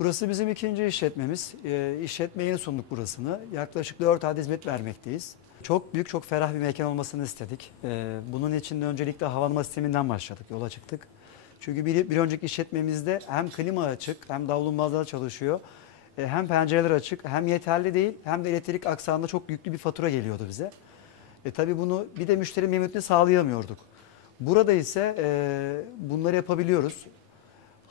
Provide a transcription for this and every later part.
Burası bizim ikinci işletmemiz. E, işletme yeni sunduk burasını. Yaklaşık 4 ayda hizmet vermekteyiz. Çok büyük, çok ferah bir mekan olmasını istedik. E, bunun için de öncelikle havalama sisteminden başladık, yola çıktık. Çünkü bir, bir önceki işletmemizde hem klima açık, hem davlumbazlar çalışıyor. E, hem pencereler açık, hem yeterli değil, hem de elektrik aksamında çok yüklü bir fatura geliyordu bize. E, tabii bunu bir de müşteri memnuniyetini sağlayamıyorduk. Burada ise e, bunları yapabiliyoruz.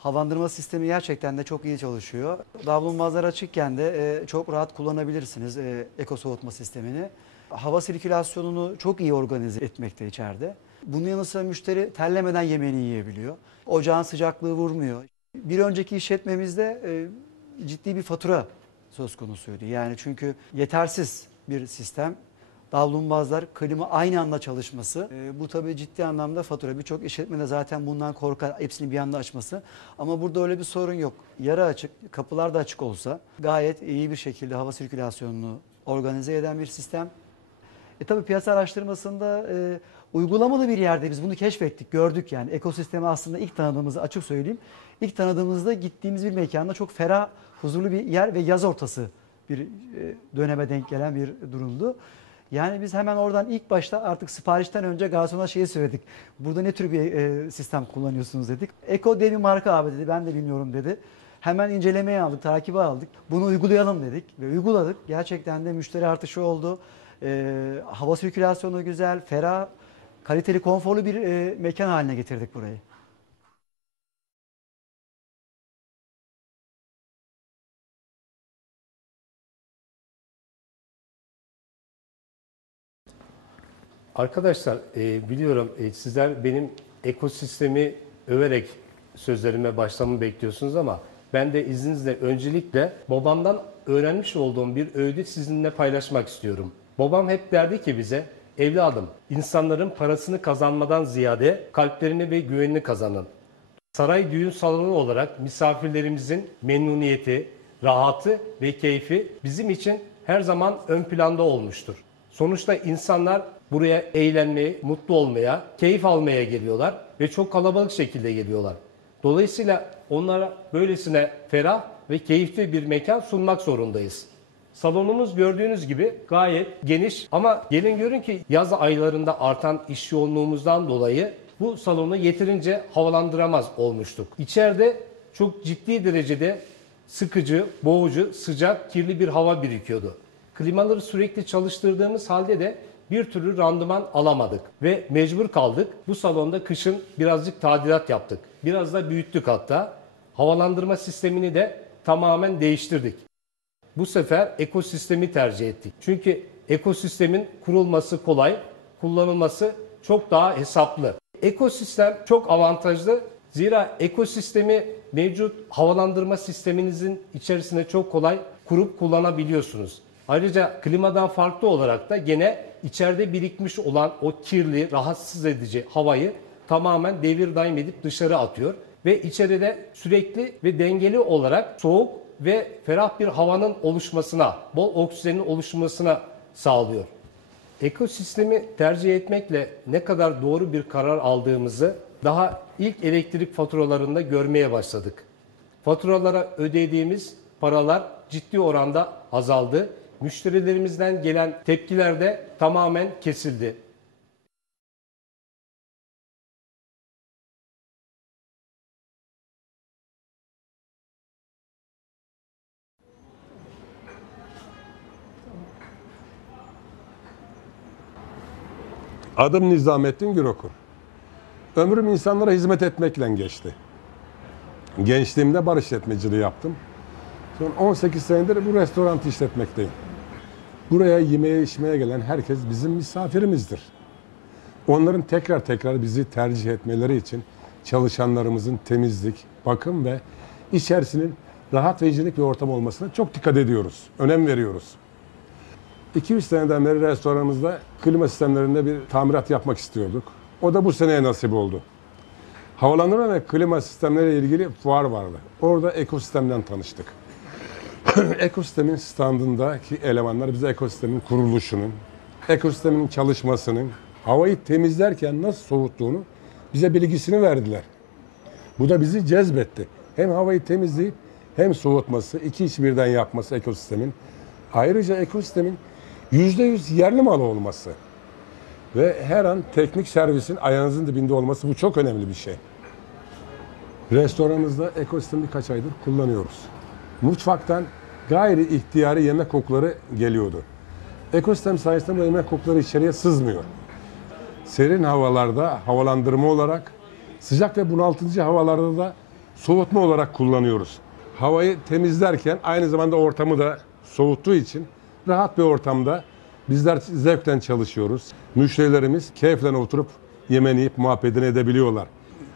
Havalandırma sistemi gerçekten de çok iyi çalışıyor. Davlumbazlar açıkken de e, çok rahat kullanabilirsiniz e, eko soğutma sistemini. Hava sirkülasyonunu çok iyi organize etmekte içeride. Bunun yanı sıra müşteri terlemeden yemeğini yiyebiliyor. Ocağın sıcaklığı vurmuyor. Bir önceki işletmemizde e, ciddi bir fatura söz konusuydu. Yani çünkü yetersiz bir sistem. Davlumbazlar, klima aynı anda çalışması. E, bu tabii ciddi anlamda fatura. Birçok işletmede zaten bundan korkar hepsini bir anda açması. Ama burada öyle bir sorun yok. Yarı açık, kapılar da açık olsa gayet iyi bir şekilde hava sirkülasyonunu organize eden bir sistem. E tabii piyasa araştırmasında e, uygulamalı bir yerde biz bunu keşfettik, gördük yani. Ekosistemi aslında ilk tanıdığımızda açık söyleyeyim. İlk tanıdığımızda gittiğimiz bir mekanda çok ferah, huzurlu bir yer ve yaz ortası bir e, döneme denk gelen bir durumdu. Yani biz hemen oradan ilk başta artık siparişten önce garsona şeyi söyledik. Burada ne tür bir e, sistem kullanıyorsunuz dedik. Eko diye bir marka abi dedi. Ben de bilmiyorum dedi. Hemen incelemeye aldık, takibe aldık. Bunu uygulayalım dedik ve uyguladık. Gerçekten de müşteri artışı oldu. E, hava sirkülasyonu güzel, ferah, kaliteli, konforlu bir e, mekan haline getirdik burayı. Arkadaşlar e, biliyorum e, sizler benim ekosistemi överek sözlerime başlamamı bekliyorsunuz ama ben de izninizle öncelikle babamdan öğrenmiş olduğum bir öğüdü sizinle paylaşmak istiyorum. Babam hep derdi ki bize evladım insanların parasını kazanmadan ziyade kalplerini ve güvenini kazanın. Saray düğün salonu olarak misafirlerimizin memnuniyeti, rahatı ve keyfi bizim için her zaman ön planda olmuştur. Sonuçta insanlar buraya eğlenmeye, mutlu olmaya, keyif almaya geliyorlar ve çok kalabalık şekilde geliyorlar. Dolayısıyla onlara böylesine ferah ve keyifli bir mekan sunmak zorundayız. Salonumuz gördüğünüz gibi gayet geniş ama gelin görün ki yaz aylarında artan iş yoğunluğumuzdan dolayı bu salonu yeterince havalandıramaz olmuştuk. İçeride çok ciddi derecede sıkıcı, boğucu, sıcak, kirli bir hava birikiyordu. Klimaları sürekli çalıştırdığımız halde de bir türlü randıman alamadık ve mecbur kaldık. Bu salonda kışın birazcık tadilat yaptık. Biraz da büyüttük hatta. Havalandırma sistemini de tamamen değiştirdik. Bu sefer ekosistemi tercih ettik. Çünkü ekosistemin kurulması kolay, kullanılması çok daha hesaplı. Ekosistem çok avantajlı. Zira ekosistemi mevcut havalandırma sisteminizin içerisinde çok kolay kurup kullanabiliyorsunuz. Ayrıca klimadan farklı olarak da gene içeride birikmiş olan o kirli, rahatsız edici havayı tamamen devir daim edip dışarı atıyor. Ve içeride sürekli ve dengeli olarak soğuk ve ferah bir havanın oluşmasına, bol oksijenin oluşmasına sağlıyor. Ekosistemi tercih etmekle ne kadar doğru bir karar aldığımızı daha ilk elektrik faturalarında görmeye başladık. Faturalara ödediğimiz paralar ciddi oranda azaldı. Müşterilerimizden gelen tepkiler de tamamen kesildi. Adım Nizamettin Gürokur. Ömrüm insanlara hizmet etmekle geçti. Gençliğimde bar işletmeciliği yaptım. Son 18 senedir bu restoran işletmekteyim. Buraya yemeğe içmeye gelen herkes bizim misafirimizdir. Onların tekrar tekrar bizi tercih etmeleri için çalışanlarımızın temizlik, bakım ve içerisinin rahat ve hijyenik bir ortam olmasına çok dikkat ediyoruz, önem veriyoruz. 2-3 seneden beri restoranımızda klima sistemlerinde bir tamirat yapmak istiyorduk. O da bu seneye nasip oldu. Havalandırma ve klima sistemleriyle ilgili fuar vardı. Orada ekosistemden tanıştık. ekosistemin standındaki elemanlar bize ekosistemin kuruluşunun, ekosistemin çalışmasının, havayı temizlerken nasıl soğuttuğunu bize bilgisini verdiler. Bu da bizi cezbetti. Hem havayı temizleyip hem soğutması, iki iş birden yapması ekosistemin. Ayrıca ekosistemin %100 yerli malı olması ve her an teknik servisin ayağınızın dibinde olması bu çok önemli bir şey. Restoranımızda ekosistemi birkaç aydır kullanıyoruz. Mutfaktan gayri ihtiyari yemek kokuları geliyordu. Ekosistem sayesinde bu yemek kokuları içeriye sızmıyor. Serin havalarda havalandırma olarak, sıcak ve bunaltıcı havalarda da soğutma olarak kullanıyoruz. Havayı temizlerken aynı zamanda ortamı da soğuttuğu için rahat bir ortamda bizler zevkten çalışıyoruz. Müşterilerimiz keyifle oturup yemeğini yiyip muhabbetini edebiliyorlar.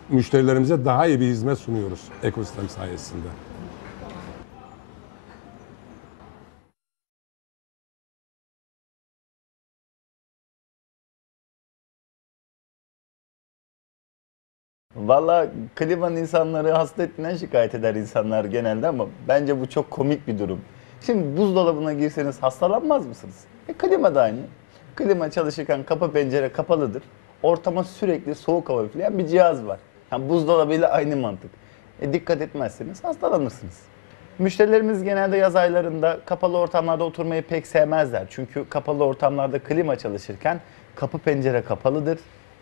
Müşterilerimize daha iyi bir hizmet sunuyoruz ekosistem sayesinde. Valla klimanın insanları hasta ettiğinden şikayet eder insanlar genelde ama bence bu çok komik bir durum. Şimdi buzdolabına girseniz hastalanmaz mısınız? E klima da aynı. Klima çalışırken kapı pencere kapalıdır. Ortama sürekli soğuk hava üfleyen bir cihaz var. Yani buzdolabıyla aynı mantık. E dikkat etmezseniz hastalanırsınız. Müşterilerimiz genelde yaz aylarında kapalı ortamlarda oturmayı pek sevmezler. Çünkü kapalı ortamlarda klima çalışırken kapı pencere kapalıdır.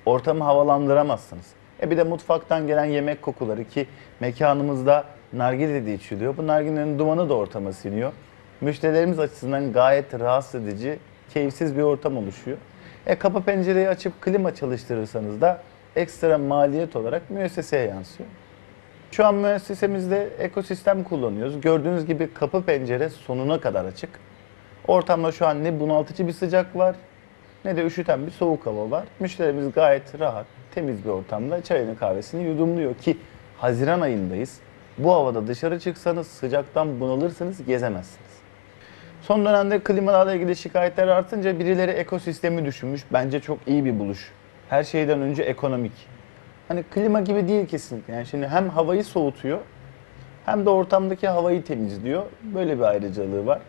Ortamı havalandıramazsınız. E bir de mutfaktan gelen yemek kokuları ki mekanımızda nargile de içiliyor. Bu nargilenin dumanı da ortama siniyor. Müşterilerimiz açısından gayet rahatsız edici, keyifsiz bir ortam oluşuyor. E kapı pencereyi açıp klima çalıştırırsanız da ekstra maliyet olarak müesseseye yansıyor. Şu an müessesemizde ekosistem kullanıyoruz. Gördüğünüz gibi kapı pencere sonuna kadar açık. Ortamda şu an ne bunaltıcı bir sıcak var ne de üşüten bir soğuk hava var. Müşterimiz gayet rahat, temiz bir ortamda çayını kahvesini yudumluyor ki Haziran ayındayız. Bu havada dışarı çıksanız sıcaktan bunalırsınız, gezemezsiniz. Son dönemde klimalarla ilgili şikayetler artınca birileri ekosistemi düşünmüş. Bence çok iyi bir buluş. Her şeyden önce ekonomik. Hani klima gibi değil kesinlikle. Yani şimdi hem havayı soğutuyor hem de ortamdaki havayı temizliyor. Böyle bir ayrıcalığı var.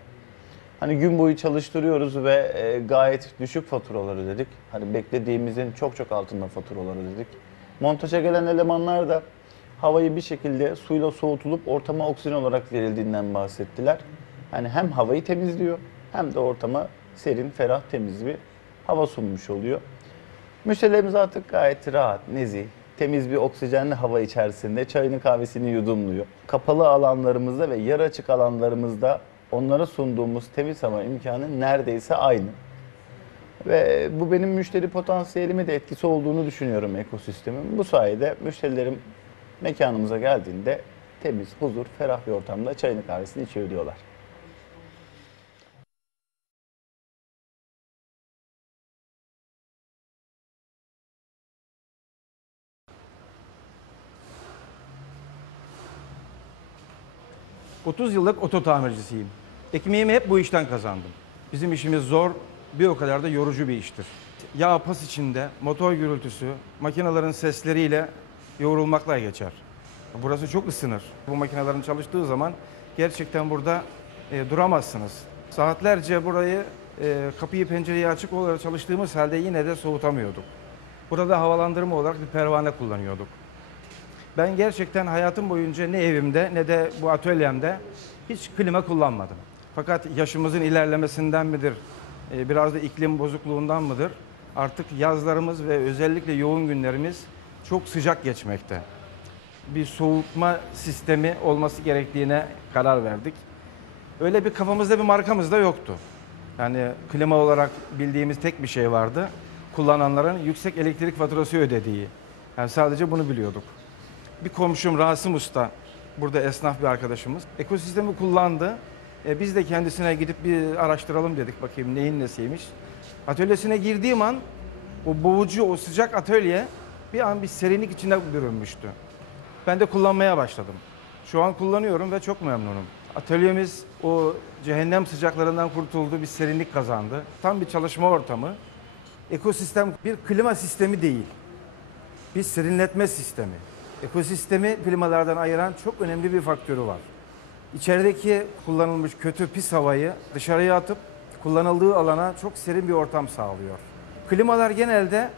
Hani gün boyu çalıştırıyoruz ve e, gayet düşük faturalar ödedik. Hani beklediğimizin çok çok altında faturalar ödedik. Montaja gelen elemanlar da havayı bir şekilde suyla soğutulup ortama oksijen olarak verildiğinden bahsettiler. Hani hem havayı temizliyor hem de ortama serin, ferah, temiz bir hava sunmuş oluyor. Müşterilerimiz artık gayet rahat, nezih, temiz bir oksijenli hava içerisinde çayını kahvesini yudumluyor. Kapalı alanlarımızda ve yer açık alanlarımızda onlara sunduğumuz temiz hava imkanı neredeyse aynı. Ve bu benim müşteri potansiyelime de etkisi olduğunu düşünüyorum ekosistemin. Bu sayede müşterilerim mekanımıza geldiğinde temiz, huzur, ferah bir ortamda çayını kahvesini içiyor diyorlar. Hı. 30 yıllık oto tamircisiyim. Ekmeğimi hep bu işten kazandım. Bizim işimiz zor, bir o kadar da yorucu bir iştir. Yağ pas içinde, motor gürültüsü, makinelerin sesleriyle yoğrulmakla geçer. Burası çok ısınır. Bu makinelerin çalıştığı zaman gerçekten burada e, duramazsınız. Saatlerce burayı e, kapıyı pencereyi açık olarak çalıştığımız halde yine de soğutamıyorduk. Burada havalandırma olarak bir pervane kullanıyorduk. Ben gerçekten hayatım boyunca ne evimde ne de bu atölyemde hiç klima kullanmadım. Fakat yaşımızın ilerlemesinden midir, e, biraz da iklim bozukluğundan mıdır? Artık yazlarımız ve özellikle yoğun günlerimiz çok sıcak geçmekte. Bir soğutma sistemi olması gerektiğine karar verdik. Öyle bir kafamızda bir markamız da yoktu. Yani klima olarak bildiğimiz tek bir şey vardı. Kullananların yüksek elektrik faturası ödediği. Yani sadece bunu biliyorduk. Bir komşum Rasim Usta, burada esnaf bir arkadaşımız. Ekosistemi kullandı. E, biz de kendisine gidip bir araştıralım dedik bakayım neyin nesiymiş. Atölyesine girdiğim an o boğucu, o sıcak atölye bir an bir serinlik içine bürünmüştü. Ben de kullanmaya başladım. Şu an kullanıyorum ve çok memnunum. Atölyemiz o cehennem sıcaklarından kurtuldu, bir serinlik kazandı. Tam bir çalışma ortamı. Ekosistem bir klima sistemi değil, bir serinletme sistemi. Ekosistemi klimalardan ayıran çok önemli bir faktörü var. İçerideki kullanılmış kötü pis havayı dışarıya atıp kullanıldığı alana çok serin bir ortam sağlıyor. Klimalar genelde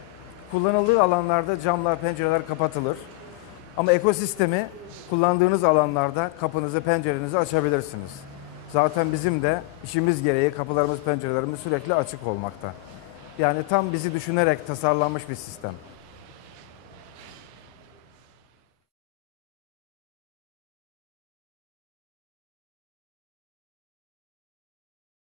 kullanıldığı alanlarda camlar, pencereler kapatılır. Ama ekosistemi kullandığınız alanlarda kapınızı, pencerenizi açabilirsiniz. Zaten bizim de işimiz gereği kapılarımız, pencerelerimiz sürekli açık olmakta. Yani tam bizi düşünerek tasarlanmış bir sistem.